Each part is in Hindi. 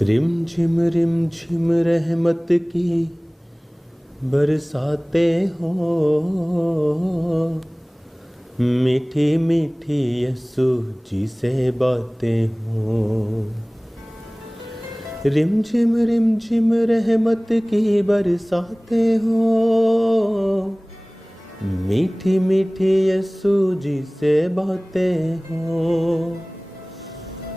रिम झिम रहमत की बरसाते हो, मीठी मीठी यीशु जी से बातें हो। रिम झिम रहमत की बरसाते हो, मीठी मीठी यीशु जी से बातें हो।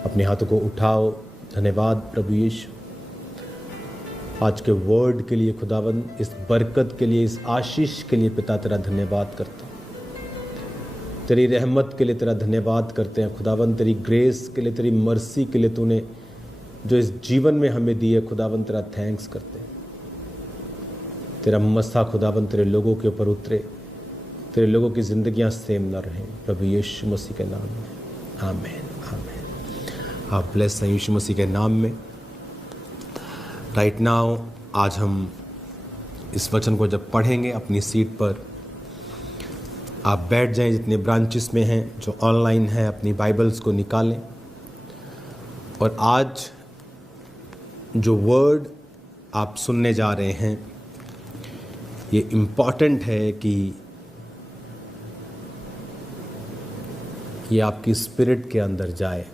अपने हाथों को उठाओ। धन्यवाद प्रभु यीशु, आज के वर्ड के लिए खुदावंद, इस बरकत के लिए, इस आशीष के लिए पिता तेरा धन्यवाद करता हूँ। तेरी रहमत के लिए तेरा धन्यवाद करते हैं खुदावंद, तेरी ग्रेस के लिए, तेरी मर्सी के लिए तूने जो इस जीवन में हमें दी है खुदावंद, तेरा थैंक्स करते हैं। तेरा मसा खुदावंद तेरे लोगों के ऊपर उतरे, तेरे लोगों की जिंदगियां सेम न रहें प्रभु यीशु मसीह के नाम में, आमीन आमीन। आप ब्लेस हैं यीशु मसीह के नाम में। राइट नाउ आज हम इस वचन को जब पढ़ेंगे अपनी सीट पर आप बैठ जाएं, जितने ब्रांचेस में हैं, जो ऑनलाइन हैं अपनी बाइबल्स को निकालें। और आज जो वर्ड आप सुनने जा रहे हैं ये इम्पॉर्टेंट है कि ये आपकी स्पिरिट के अंदर जाए।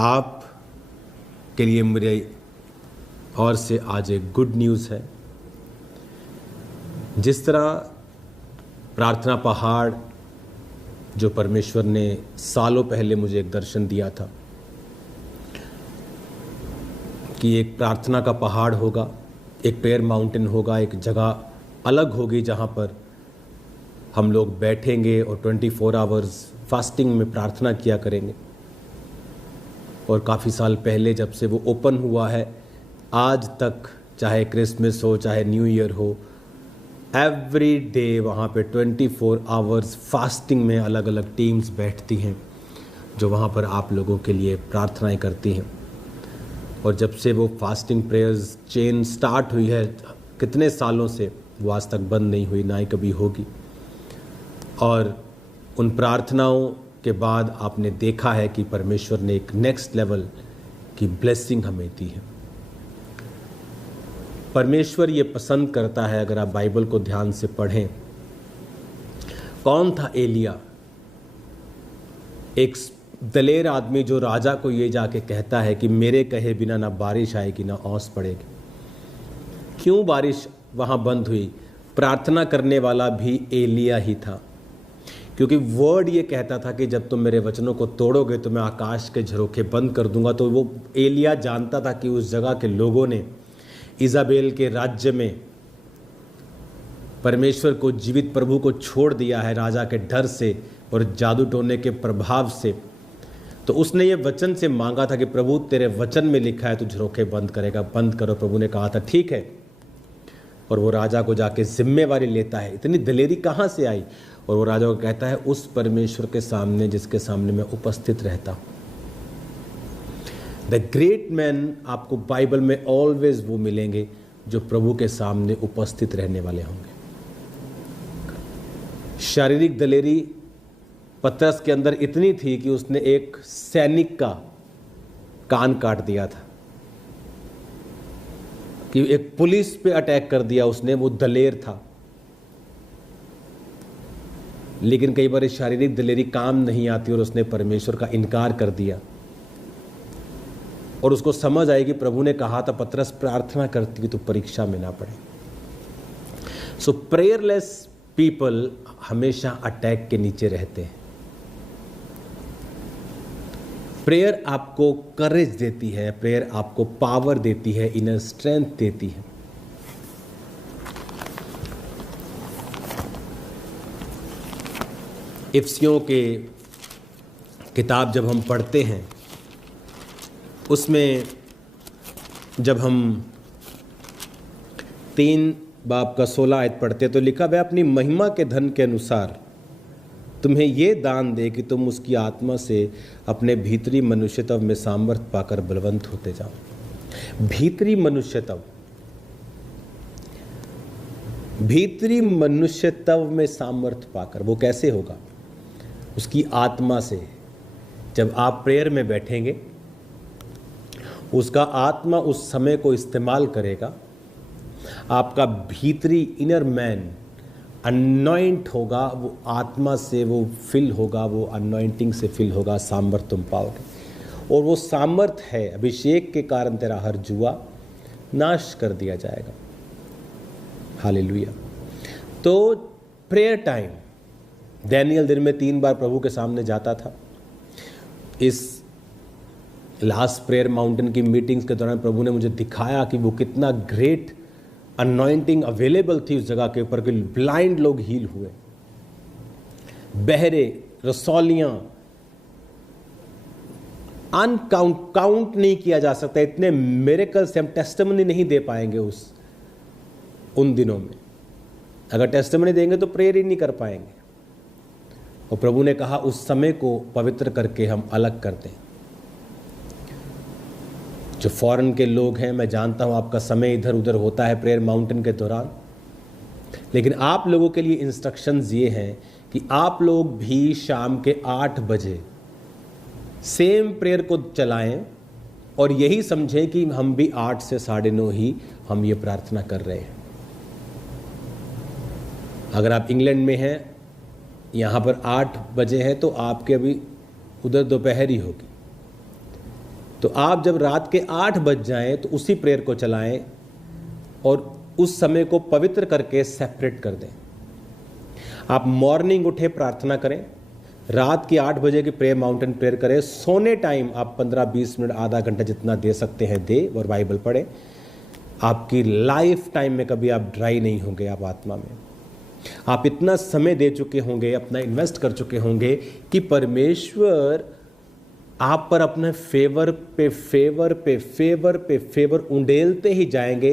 आप के लिए मेरे और से आज एक गुड न्यूज़ है। जिस तरह प्रार्थना पहाड़ जो परमेश्वर ने सालों पहले मुझे एक दर्शन दिया था कि एक प्रार्थना का पहाड़ होगा, एक प्रेयर माउंटेन होगा, एक जगह अलग होगी जहाँ पर हम लोग बैठेंगे और 24 आवर्स फास्टिंग में प्रार्थना किया करेंगे। और काफ़ी साल पहले जब से वो ओपन हुआ है, आज तक चाहे क्रिसमस हो चाहे न्यू ईयर हो, एवरी डे वहाँ पे 24 आवर्स फास्टिंग में अलग अलग टीम्स बैठती हैं जो वहाँ पर आप लोगों के लिए प्रार्थनाएं करती हैं। और जब से वो फास्टिंग प्रेयर्स चेन स्टार्ट हुई है कितने सालों से, वो आज तक बंद नहीं हुई, ना ही कभी होगी। और उन प्रार्थनाओं के बाद आपने देखा है कि परमेश्वर ने एक नेक्स्ट लेवल की ब्लेसिंग हमें दी है। परमेश्वर ये पसंद करता है, अगर आप बाइबल को ध्यान से पढ़ें, कौन था एलिया? एक दलेर आदमी जो राजा को ये जाके कहता है कि मेरे कहे बिना ना बारिश आएगी ना ओस पड़ेगी। क्यों बारिश वहाँ बंद हुई? प्रार्थना करने वाला भी एलिया ही था, क्योंकि वर्ड ये कहता था कि जब तुम मेरे वचनों को तोड़ोगे तो मैं आकाश के झरोखे बंद कर दूंगा। तो वो एलिया जानता था कि उस जगह के लोगों ने इजाबेल के राज्य में परमेश्वर को, जीवित प्रभु को छोड़ दिया है राजा के डर से और जादू टोने के प्रभाव से। तो उसने ये वचन से मांगा था कि प्रभु तेरे वचन में लिखा है तू झरोखे बंद करेगा, बंद करो। प्रभु ने कहा था ठीक है, और वो राजा को जाके जिम्मेवारी लेता है। इतनी दलेरी कहाँ से आई? और वो राजा को कहता है उस परमेश्वर के सामने जिसके सामने मैं उपस्थित रहता हूँ। द ग्रेट मैन आपको बाइबल में ऑलवेज वो मिलेंगे जो प्रभु के सामने उपस्थित रहने वाले होंगे। शारीरिक दलेरी पतरस के अंदर इतनी थी कि उसने एक सैनिक का कान काट दिया था, कि एक पुलिस पे अटैक कर दिया उसने। वो दलेर था। लेकिन कई बार शारीरिक दलेरी काम नहीं आती और उसने परमेश्वर का इनकार कर दिया। और उसको समझ आई कि प्रभु ने कहा था पतरस प्रार्थना करती तो परीक्षा में ना पड़े। सो प्रेयरलेस पीपल हमेशा अटैक के नीचे रहते हैं। प्रेयर आपको करेज देती है, प्रेयर आपको पावर देती है, इनर स्ट्रेंथ देती है। इफ्सियों के किताब जब हम पढ़ते हैं उसमें जब हम 3 बाब का 16 आयत पढ़ते तो लिखा है अपनी महिमा के धन के अनुसार तुम्हें ये दान दे कि तुम उसकी आत्मा से अपने भीतरी मनुष्यत्व में सामर्थ्य पाकर बलवंत होते जाओ। भीतरी मनुष्यत्व, भीतरी मनुष्यत्व में सामर्थ्य पाकर, वो कैसे होगा? उसकी आत्मा से। जब आप प्रेयर में बैठेंगे, उसका आत्मा उस समय को इस्तेमाल करेगा, आपका भीतरी इनर मैन अनॉइंट होगा, वो आत्मा से वो फिल होगा, वो अनॉइंटिंग से फिल होगा, सामर्थ तुम पाओगे। और वो सामर्थ है, अभिषेक के कारण तेरा हर जुआ नाश कर दिया जाएगा। हालेलुया। तो प्रेयर टाइम, डैनियल दिन में 3 बार प्रभु के सामने जाता था। इस लास्ट प्रेयर माउंटेन की मीटिंग्स के दौरान प्रभु ने मुझे दिखाया कि वो कितना ग्रेट अनॉइंटिंग अवेलेबल थी उस जगह के ऊपर, कि ब्लाइंड लोग हील हुए, बहरे, रसौलियां, काउंट नहीं किया जा सकता, इतने मिरेकल्स हम टेस्टिमनी नहीं दे पाएंगे उन दिनों में। अगर टेस्टिमनी देंगे तो प्रेयर ही नहीं कर पाएंगे। और प्रभु ने कहा उस समय को पवित्र करके हम अलग कर दें। जो फॉरेन के लोग हैं, मैं जानता हूं आपका समय इधर उधर होता है प्रेयर माउंटेन के दौरान, लेकिन आप लोगों के लिए इंस्ट्रक्शंस ये हैं कि आप लोग भी शाम के 8 बजे सेम प्रेयर को चलाएं और यही समझें कि हम भी 8 से 9:30 ही हम ये प्रार्थना कर रहे हैं। अगर आप इंग्लैंड में हैं, यहाँ पर 8 बजे हैं, तो आपके अभी उधर दोपहर ही होगी। तो आप जब रात के 8 बज जाएं तो उसी प्रेयर को चलाएं और उस समय को पवित्र करके सेपरेट कर दें। आप मॉर्निंग उठे प्रार्थना करें, रात की 8 बजे की प्रेयर माउंटेन प्रेयर करें, सोने टाइम आप 15-20 मिनट आधा घंटा जितना दे सकते हैं दे और बाइबल पढ़ें। आपकी लाइफ टाइम में कभी आप ड्राई नहीं होंगे। आप आत्मा में आप इतना समय दे चुके होंगे, अपना इन्वेस्ट कर चुके होंगे कि परमेश्वर आप पर अपने फेवर पे फेवर पे फेवर पे फेवर उंडेलते ही जाएंगे।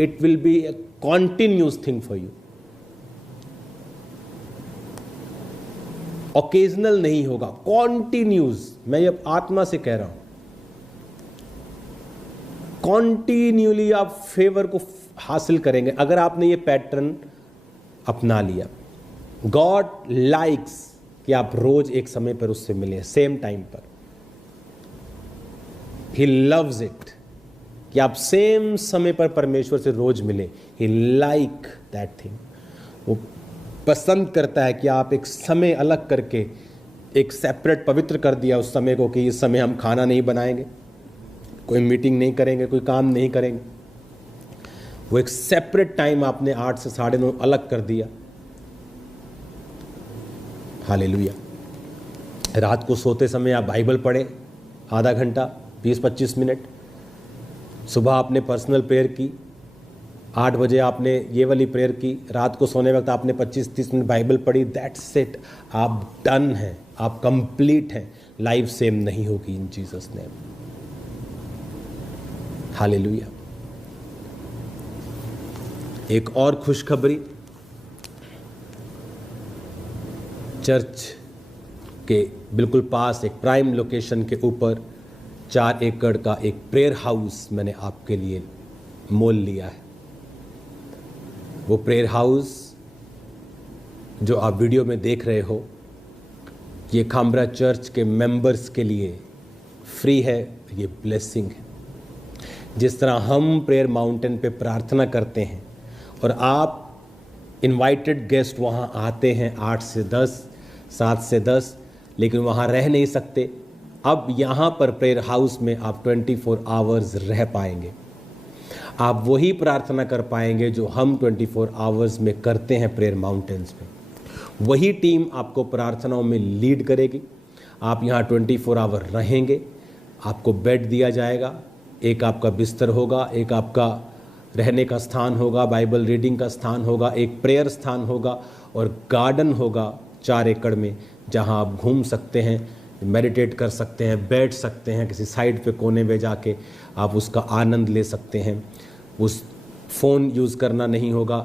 It will be a continuous thing for you, occasional नहीं होगा, कॉन्टिन्यूस। मैं ये आत्मा से कह रहा हूं, कॉन्टिन्यूली आप फेवर को हासिल करेंगे अगर आपने ये पैटर्न अपना लिया। गॉड लाइक्स कि आप रोज एक समय पर उससे मिलें, सेम टाइम पर। ही लव्स इट कि आप सेम समय पर परमेश्वर से रोज मिले। ही लाइक दैट थिंग। वो पसंद करता है कि आप एक समय अलग करके एक सेपरेट पवित्र कर दिया उस समय को, कि इस समय हम खाना नहीं बनाएंगे, कोई मीटिंग नहीं करेंगे, कोई काम नहीं करेंगे। वो एक सेपरेट टाइम आपने 8 से 9:30 अलग कर दिया। हालेलुया। रात को सोते समय आप बाइबल पढ़े आधा घंटा, 20-25 मिनट। सुबह आपने पर्सनल प्रेयर की, 8 बजे आपने ये वाली प्रेयर की, रात को सोने वक्त आपने 25-30 मिनट बाइबल पढ़ी। दैट्स इट, आप डन हैं, आप कंप्लीट हैं। लाइफ सेम नहीं होगी इन जीसस नेम। हालेलुया। एक और खुशखबरी, चर्च के बिल्कुल पास एक प्राइम लोकेशन के ऊपर 4 एकड़ का एक प्रेयर हाउस मैंने आपके लिए मोल लिया है। वो प्रेयर हाउस जो आप वीडियो में देख रहे हो, ये खामरा चर्च के मेंबर्स के लिए फ्री है। ये ब्लेसिंग है। जिस तरह हम प्रेयर माउंटेन पे प्रार्थना करते हैं और आप इनवाइटेड गेस्ट वहाँ आते हैं 8 से 10, 7 से 10, लेकिन वहाँ रह नहीं सकते। अब यहाँ पर प्रेयर हाउस में आप 24 आवर्स रह पाएंगे। आप वही प्रार्थना कर पाएंगे जो हम 24 आवर्स में करते हैं प्रेयर माउंटेन्स में। वही टीम आपको प्रार्थनाओं में लीड करेगी। आप यहाँ 24 आवर रहेंगे। आपको बेड दिया जाएगा, एक आपका बिस्तर होगा, एक आपका रहने का स्थान होगा, बाइबल रीडिंग का स्थान होगा, एक प्रेयर स्थान होगा और गार्डन होगा 4 एकड़ में, जहां आप घूम सकते हैं, मेडिटेट कर सकते हैं, बैठ सकते हैं, किसी साइड पे कोने में जाके आप उसका आनंद ले सकते हैं। उस फ़ोन यूज़ करना नहीं होगा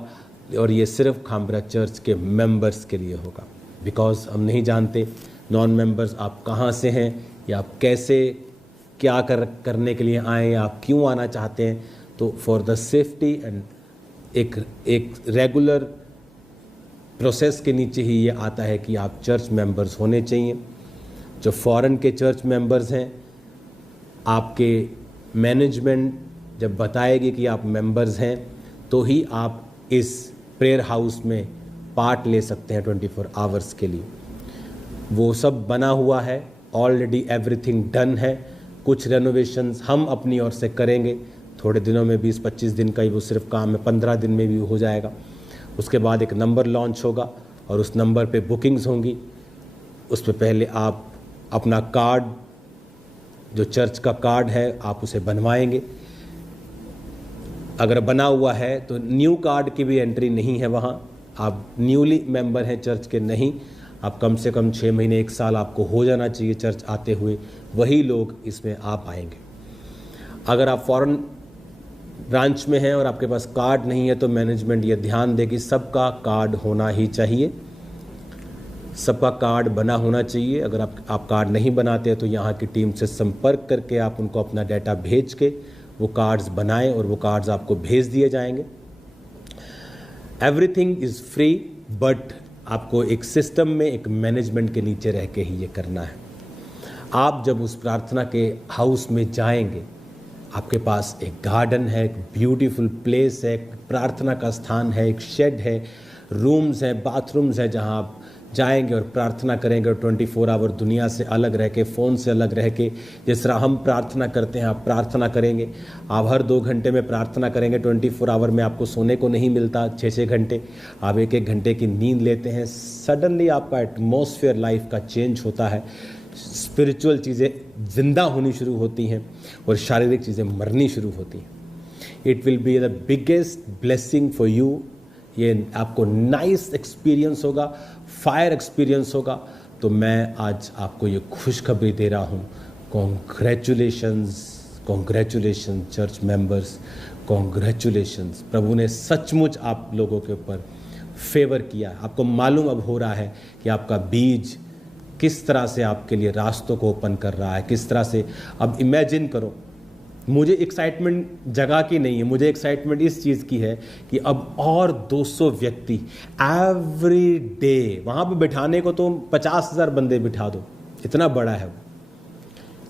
और ये सिर्फ खामरा चर्च के मेंबर्स के लिए होगा। बिकॉज हम नहीं जानते नॉन मेंबर्स आप कहाँ से हैं या आप कैसे क्या करने के लिए आए या आप क्यों आना चाहते हैं। तो फॉर द सेफ्टी एंड एक रेगुलर प्रोसेस के नीचे ही ये आता है कि आप चर्च मेंबर्स होने चाहिए। जो फॉरेन के चर्च मेंबर्स हैं, आपके मैनेजमेंट जब बताएगी कि आप मेंबर्स हैं तो ही आप इस प्रेयर हाउस में पार्ट ले सकते हैं 24 आवर्स के लिए। वो सब बना हुआ है, ऑलरेडी एवरीथिंग डन है। कुछ रेनोवेशंस हम अपनी ओर से करेंगे, थोड़े दिनों में, 20-25 दिन का ही वो सिर्फ काम है, 15 दिन में भी हो जाएगा। उसके बाद एक नंबर लॉन्च होगा और उस नंबर पे बुकिंग्स होंगी। उस पर पहले आप अपना कार्ड, जो चर्च का कार्ड है, आप उसे बनवाएंगे। अगर बना हुआ है तो न्यू कार्ड की भी एंट्री नहीं है वहाँ। आप न्यूली मेंबर हैं चर्च के नहीं, आप कम से कम 6 महीने 1 साल आपको हो जाना चाहिए चर्च आते हुए, वही लोग इसमें आ पाएंगे। अगर आप फॉरेन ब्रांच में हैं और आपके पास कार्ड नहीं है तो मैनेजमेंट ये ध्यान दे कि सबका कार्ड होना ही चाहिए, सबका कार्ड बना होना चाहिए। अगर आप कार्ड नहीं बनाते तो यहाँ की टीम से संपर्क करके आप उनको अपना डाटा भेज के वो कार्ड्स बनाएं और वो कार्ड्स आपको भेज दिए जाएंगे। एवरीथिंग इज़ फ्री, बट आपको एक सिस्टम में, एक मैनेजमेंट के नीचे रह के ही ये करना है। आप जब उस प्रार्थना के हाउस में जाएंगे, आपके पास एक गार्डन है, एक ब्यूटीफुल प्लेस है, एक प्रार्थना का स्थान है, एक शेड है, रूम्स हैं, बाथरूम्स हैं, जहां आप जाएंगे और प्रार्थना करेंगे। और 24 आवर दुनिया से अलग रह के, फ़ोन से अलग रह के, जिस तरह हम प्रार्थना करते हैं आप प्रार्थना करेंगे। आप हर 2 घंटे में प्रार्थना करेंगे। 24 आवर में आपको सोने को नहीं मिलता 6-6 घंटे, आप 1-1 घंटे की नींद लेते हैं। सडनली आपका एटमॉस्फेयर लाइफ का चेंज होता है, स्पिरिचुअल चीज़ें जिंदा होनी शुरू होती हैं और शारीरिक चीज़ें मरनी शुरू होती हैं। It will be the biggest blessing for you. ये आपको नाइस एक्सपीरियंस होगा, फायर एक्सपीरियंस होगा। तो मैं आज आपको ये खुशखबरी दे रहा हूँ। Congratulations, congratulation church members, congratulations. प्रभु ने सचमुच आप लोगों के ऊपर फेवर किया। आपको मालूम अब हो रहा है कि आपका बीज किस तरह से आपके लिए रास्तों को ओपन कर रहा है, किस तरह से। अब इमेजिन करो, मुझे एक्साइटमेंट जगह की नहीं है, मुझे एक्साइटमेंट इस चीज़ की है कि अब और 200 व्यक्ति एवरी डे, वहाँ पे बिठाने को तो 50,000 बंदे बिठा दो, इतना बड़ा है वो।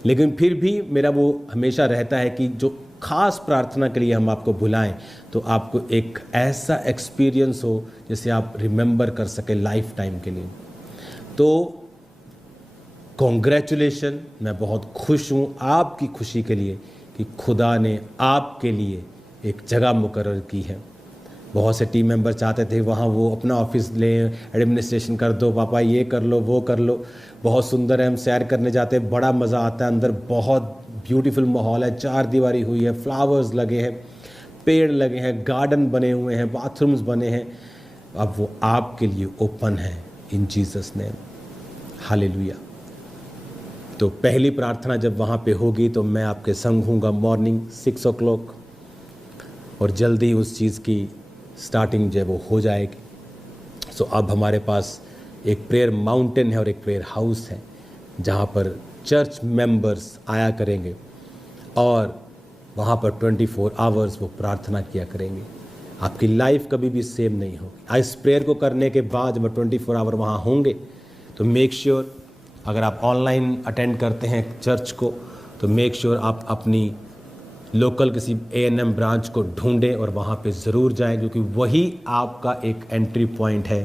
लेकिन फिर भी मेरा वो हमेशा रहता है कि जो खास प्रार्थना के लिए हम आपको बुलाएं तो आपको एक ऐसा एक्सपीरियंस हो जिसे आप रिमेंबर कर सके लाइफ टाइम के लिए। तो कॉन्ग्रेचुलेशन, मैं बहुत खुश हूँ आपकी खुशी के लिए कि खुदा ने आपके लिए एक जगह मुकर्रर की है। बहुत से टीम मेंबर चाहते थे वहाँ वो अपना ऑफिस लें, एडमिनिस्ट्रेशन कर दो, पापा ये कर लो वो कर लो। बहुत सुंदर है, हम सैर करने जाते हैं, बड़ा मज़ा आता है, अंदर बहुत ब्यूटीफुल माहौल है, 4 दीवारी हुई है, फ्लावर्स लगे हैं, पेड़ लगे हैं, गार्डन बने हुए हैं, बाथरूम्स बने हैं। अब वो आपके लिए ओपन है इन जीसस नेम, हालेलुया। तो पहली प्रार्थना जब वहाँ पे होगी तो मैं आपके संग हूँगा मॉर्निंग 6 o'clock, और जल्दी उस चीज़ की स्टार्टिंग जो है वो हो जाएगी। सो अब हमारे पास एक प्रेयर माउंटेन है और एक प्रेयर हाउस है जहाँ पर चर्च मेंबर्स आया करेंगे और वहाँ पर 24 आवर्स वो प्रार्थना किया करेंगे। आपकी लाइफ कभी भी सेम नहीं होगी। इस प्रेयर को करने के बाद जब 24 आवर वहाँ होंगे तो मेक श्योर, अगर आप ऑनलाइन अटेंड करते हैं चर्च को तो मेक श्योर आप अपनी लोकल किसी A&M ब्रांच को ढूंढें और वहाँ पे ज़रूर जाएं, क्योंकि वही आपका एक एंट्री पॉइंट है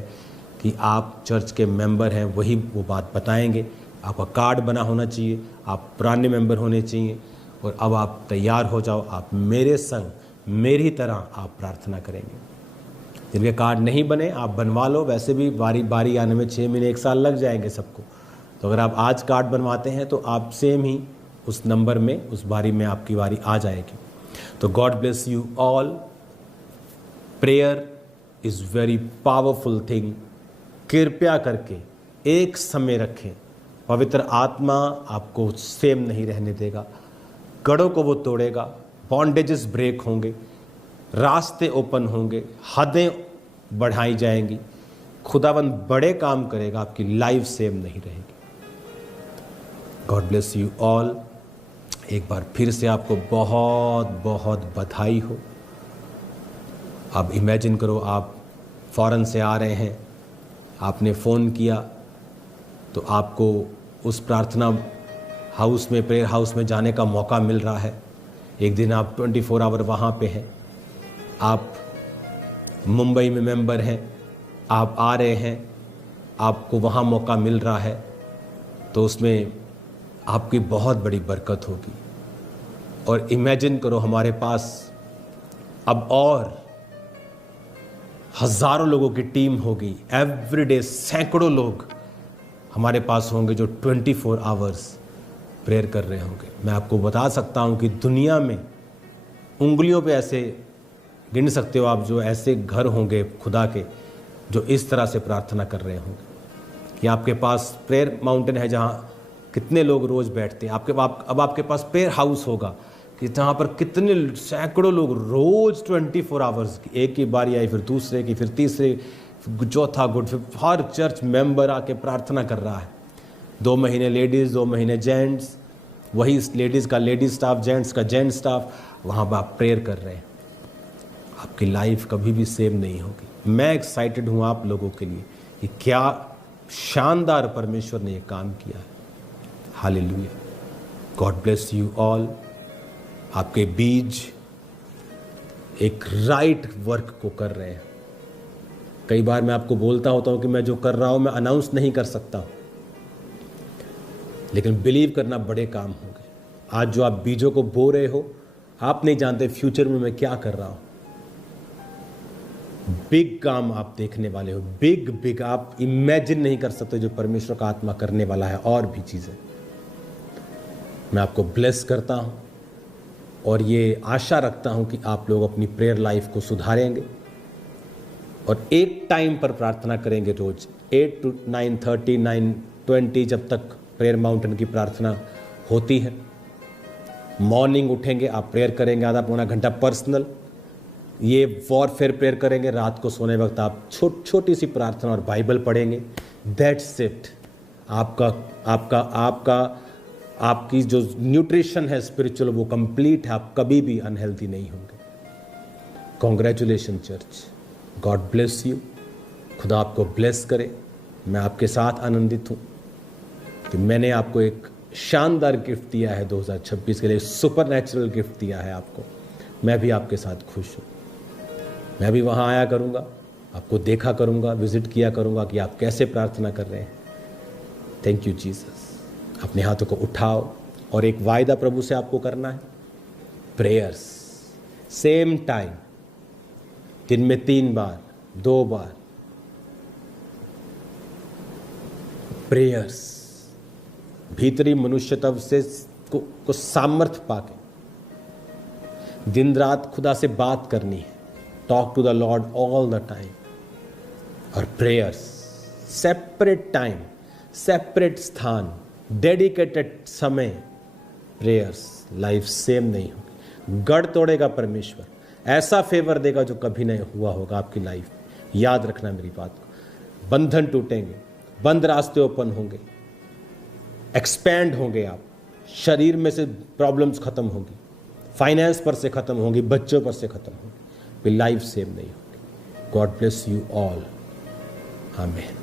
कि आप चर्च के मेंबर हैं। वही वो बात बताएंगे। आपका कार्ड बना होना चाहिए, आप पुराने मेंबर होने चाहिए, और अब आप तैयार हो जाओ, आप मेरे संग मेरी तरह आप प्रार्थना करेंगे। जिनके कार्ड नहीं बने आप बनवा लो, वैसे भी बारी आने में 6 महीने 1 साल लग जाएंगे सबको। तो अगर आप आज कार्ड बनवाते हैं तो आप सेम ही उस नंबर में, उस बारी में आपकी बारी आ जाएगी। तो God bless you all. Prayer is very powerful thing. कृपया करके एक समय रखें, पवित्र आत्मा आपको सेम नहीं रहने देगा, गढ़ों को वो तोड़ेगा, बॉन्डेजेस ब्रेक होंगे, रास्ते ओपन होंगे, हदें बढ़ाई जाएंगी, खुदावंद बड़े काम करेगा, आपकी लाइफ सेम नहीं रहेगी। God bless you all. एक बार फिर से आपको बहुत बहुत बधाई हो। अब इमेजिन करो आप फॉरेन से आ रहे हैं, आपने फ़ोन किया तो आपको उस प्रार्थना हाउस में, प्रेयर हाउस में जाने का मौका मिल रहा है। एक दिन आप 24 आवर वहाँ पे हैं, आप मुंबई में मेंबर हैं, आप आ रहे हैं, आपको वहाँ मौका मिल रहा है, तो उसमें आपकी बहुत बड़ी बरकत होगी। और इमेजिन करो हमारे पास अब और हज़ारों लोगों की टीम होगी, एवरीडे सैकड़ों लोग हमारे पास होंगे जो 24 आवर्स प्रेयर कर रहे होंगे। मैं आपको बता सकता हूं कि दुनिया में उंगलियों पे ऐसे गिन सकते हो आप जो ऐसे घर होंगे खुदा के जो इस तरह से प्रार्थना कर रहे होंगे। कि आपके पास प्रेयर माउंटेन है जहाँ कितने लोग रोज़ बैठते हैं, अब आपके पास प्रेयर हाउस होगा कि जहाँ पर कितने सैकड़ों लोग रोज़ 24 आवर्स की, एक की बारी आई, फिर दूसरे की, फिर तीसरे, चौथा गुड, फिर हर चर्च मेंबर आके प्रार्थना कर रहा है। 2 महीने लेडीज़, 2 महीने जेंट्स, वही लेडीज़ का लेडीज स्टाफ, जेंट्स का जेंट्स स्टाफ, वहाँ पर आप प्रेयर कर रहे हैं। आपकी लाइफ कभी भी सेम नहीं होगी। मैं एक्साइटेड हूँ आप लोगों के लिए कि क्या शानदार परमेश्वर ने ये काम किया है। Hallelujah, God bless you all. आपके बीज एक राइट वर्क को कर रहे हैं। कई बार मैं आपको बोलता होता हूं कि मैं जो कर रहा हूं मैं अनाउंस नहीं कर सकता, लेकिन बिलीव करना बड़े काम होंगे। आज जो आप बीजों को बो रहे हो, आप नहीं जानते फ्यूचर में मैं क्या कर रहा हूं। बिग काम आप देखने वाले हो, बिग आप इमेजिन नहीं कर सकते जो परमेश्वर का आत्मा करने वाला है। और भी चीजें मैं आपको ब्लेस करता हूं और ये आशा रखता हूं कि आप लोग अपनी प्रेयर लाइफ को सुधारेंगे और एक टाइम पर प्रार्थना करेंगे रोज 8 to 9:30, 9:20 जब तक प्रेयर माउंटेन की प्रार्थना होती है। मॉर्निंग उठेंगे, आप प्रेयर करेंगे आधा पौना घंटा पर्सनल, ये वॉरफेयर प्रेयर करेंगे। रात को सोने वक्त आप छोटी सी प्रार्थना और बाइबल पढ़ेंगे। That's it. आपकी जो न्यूट्रिशन है स्पिरिचुअल वो कंप्लीट है। आप कभी भी अनहेल्दी नहीं होंगे। Congratulation church, God bless you. खुदा आपको ब्लेस करे। मैं आपके साथ आनंदित हूँ कि मैंने आपको एक शानदार गिफ्ट दिया है 2026 के लिए, सुपर नेचुरल गिफ्ट दिया है आपको। मैं भी आपके साथ खुश हूँ। मैं भी वहाँ आया करूँगा, आपको देखा करूँगा, विजिट किया करूँगा कि आप कैसे प्रार्थना कर रहे हैं। Thank you Jesus. अपने हाथों को उठाओ और एक वायदा प्रभु से आपको करना है। प्रेयर्स सेम टाइम, दिन में 3 बार, 2 बार प्रेयर्स, भीतरी मनुष्यत्व से को सामर्थ्य पाके दिन रात खुदा से बात करनी है। Talk to the lord all the time. और प्रेयर्स सेपरेट टाइम, सेपरेट स्थान, डेडिकेटेड समय। प्रेयर्स लाइफ सेम नहीं होगी। गढ़ तोड़ेगा परमेश्वर, ऐसा फेवर देगा जो कभी नहीं हुआ होगा आपकी लाइफ में। याद रखना मेरी बात को। बंधन टूटेंगे, बंद रास्ते ओपन होंगे, एक्सपैंड होंगे आप। शरीर में से प्रॉब्लम्स खत्म होगी, फाइनेंस पर से खत्म होंगी, बच्चों पर से खत्म होगी। फिर लाइफ सेम नहीं होगी। God bless you all. आमीन।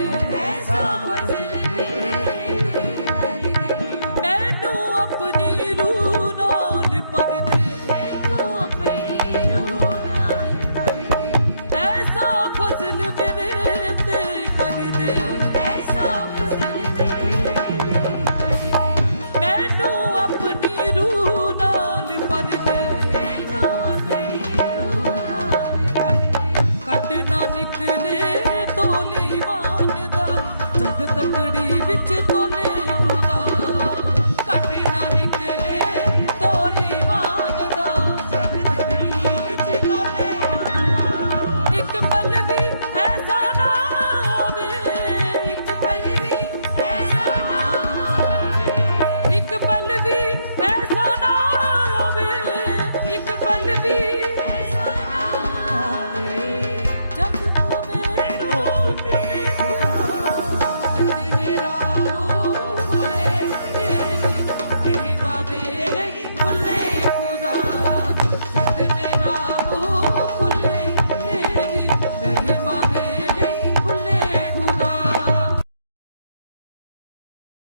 है